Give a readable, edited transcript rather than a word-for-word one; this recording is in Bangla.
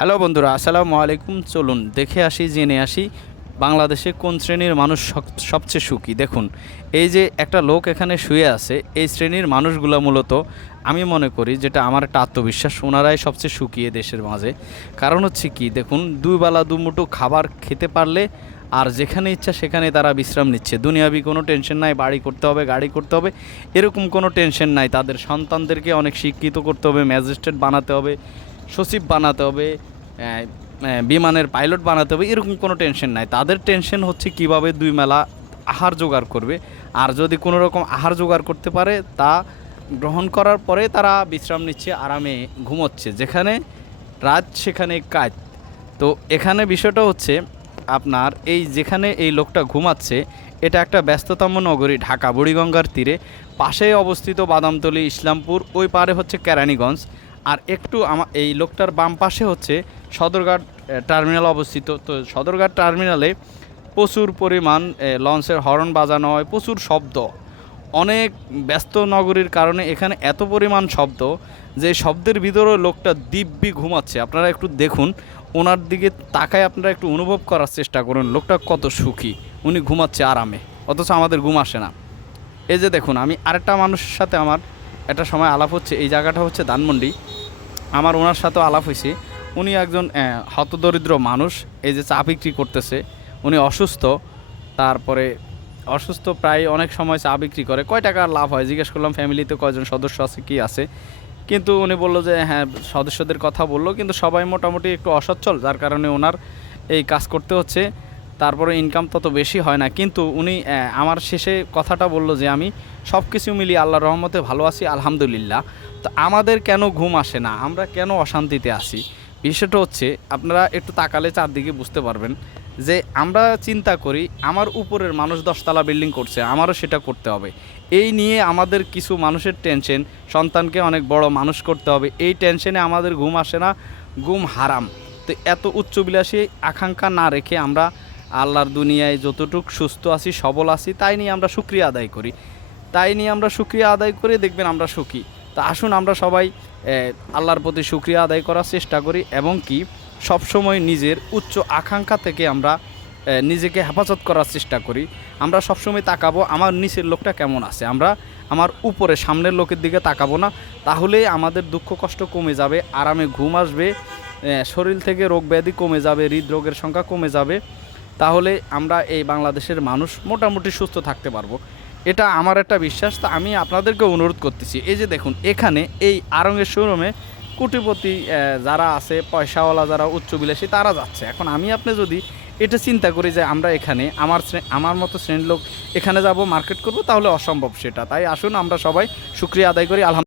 হ্যালো বন্ধুরা, আসসালামু আলাইকুম। চলুন দেখে আসি, জেনে আসি বাংলাদেশে কোন শ্রেণীর মানুষ সবচেয়ে সুখী। দেখুন, এই যে একটা লোক এখানে শুয়ে আছে, এই শ্রেণীর মানুষগুলো মূলত আমি মনে করি, যেটা আমার একটা আত্মবিশ্বাস, ওনারাই সবচেয়ে সুখী এ দেশের মাঝে। কারণ হচ্ছে কি, দেখুন, দুই বেলা দুমুঠো খাবার খেতে পারলে আর যেখানে ইচ্ছা সেখানে তারা বিশ্রাম নিচ্ছে। দুনিয়াবি কোনো টেনশন নাই, বাড়ি করতে হবে, গাড়ি করতে হবে, এরকম কোনো টেনশন নাই। তাদের সন্তানদেরকে অনেক শিক্ষিত করতে হবে, ম্যাজিস্ট্রেট বানাতে হবে, সচিব বানাতে হবে, বিমানের পাইলট বানাতে হবে, এরকম কোনো টেনশন নাই। তাদের টেনশন হচ্ছে কিভাবে দুই মেলা আহার জোগাড় করবে। আর যদি কোনো রকম আহার জোগাড় করতে পারে, তা গ্রহণ করার পরে তারা বিশ্রাম নিচ্ছে, আরামে ঘুমোচ্ছে। যেখানে রাত সেখানে কাজ। তো এখানে বিষয়টা হচ্ছে আপনার, এই যেখানে এই লোকটা ঘুমাচ্ছে, এটা একটা ব্যস্ততম নগরী ঢাকা, বুড়িগঙ্গার তীরে। পাশে অবস্থিত বাদামতলী, ইসলামপুর, ওই পারে হচ্ছে কেরানীগঞ্জ। আর একটু এই লোকটার বাম পাশে হচ্ছে সদরঘাট টার্মিনাল অবস্থিত। তো সদরঘাট টার্মিনালে প্রচুর পরিমাণ লঞ্চের হর্ন বাজানো হয়, প্রচুর শব্দ। অনেক ব্যস্ত নগরীর কারণে এখানে এত পরিমাণ শব্দ যে শব্দের ভিতরে লোকটা দিব্যি ঘুমাচ্ছে। আপনারা একটু দেখুন, ওনার দিকে তাকায় আপনারা একটু অনুভব করার চেষ্টা করুন লোকটা কত সুখী। উনি ঘুমাচ্ছে আরামে, অথচ আমাদের ঘুম আসে না। এই যে দেখুন, আমি আরেকটা মানুষের সাথে আমার একটা সময় আলাপ হচ্ছে, এই জায়গাটা হচ্ছে ধানমন্ডি। আমার ওনার সাথেও আলাপ হয়েছে। উনি একজন হতদরিদ্র মানুষ, এই যে চা বিক্রি করতেছে। উনি অসুস্থ, তারপরে অসুস্থ প্রায় অনেক সময় চা বিক্রি করে। কয় টাকার লাভ হয় জিজ্ঞেস করলাম, ফ্যামিলিতে কয়জন সদস্য আছে, কি আছে। কিন্তু উনি বললো যে হ্যাঁ, সদস্যদের কথা বললো, কিন্তু সবাই মোটামুটি একটু অসচ্ছল, যার কারণে ওনার এই কাজ করতে হচ্ছে। তারপরে ইনকাম তত বেশি হয় না। কিন্তু উনি আমার শেষে কথাটা বলল যে আমি সব কিছু মিলিয়ে আল্লাহর রহমতে ভালো আছি, আলহামদুলিল্লাহ। তো আমাদের কেন ঘুম আসে না, আমরা কেন অশান্তিতে আছি? বিষয়টা হচ্ছে, আপনারা একটু তাকালে চারদিকে বুঝতে পারবেন যে আমরা চিন্তা করি আমার উপরের মানুষ 10 তলা বিল্ডিং করছে, আমারও সেটা করতে হবে। এই নিয়ে আমাদের কিছু মানুষের টেনশন, সন্তানকে অনেক বড় মানুষ করতে হবে, এই টেনশনে আমাদের ঘুম আসে না, ঘুম হারাম। তো এত উচ্চবিলাসী আকাঙ্ক্ষা না রেখে আমরা আল্লাহর দুনিয়ায় যতটুকু সুস্থ আছি, সবল আছি, তাই নিয়ে আমরা শুকরিয়া আদায় করি। দেখবেন আমরা সুখী। তা আসুন আমরা সবাই আল্লাহর প্রতি শুকরিয়া আদায় করার চেষ্টা করি, এবং কি সবসময় নিজের উচ্চ আকাঙ্ক্ষা থেকে আমরা নিজেকে হেফাজত করার চেষ্টা করি। আমরা সবসময় তাকাবো আমার নিচের লোকটা কেমন আছে, আমরা আমার উপরে সামনের লোকের দিকে তাকাবো না। তাহলেই আমাদের দুঃখ কষ্ট কমে যাবে, আরামে ঘুম আসবে, শরীর থেকে রোগ ব্যাধি কমে যাবে, হৃদরোগের সংখ্যা কমে যাবে। তাহলে আমরা এই বাংলাদেশের মানুষ মোটামুটি সুস্থ থাকতে পারবো, এটা আমার একটা বিশ্বাস। তা আমি আপনাদেরকে অনুরোধ করতেছি, এই যে দেখুন, এখানে এই আড়ংয়ের শোরুমে কোটিপতি যারা আছে, পয়সাওয়ালা যারা উচ্চবিলাসী, তারা যাচ্ছে। এখন আমি আপনি যদি এটা চিন্তা করি যে আমরা এখানে আমার মতো শ্রেণীর লোক এখানে যাব, মার্কেট করব, তাহলে অসম্ভব সেটা। তাই আসুন আমরা সবাই শুকরিয়া আদায় করি, আলহামদুলিল্লাহ।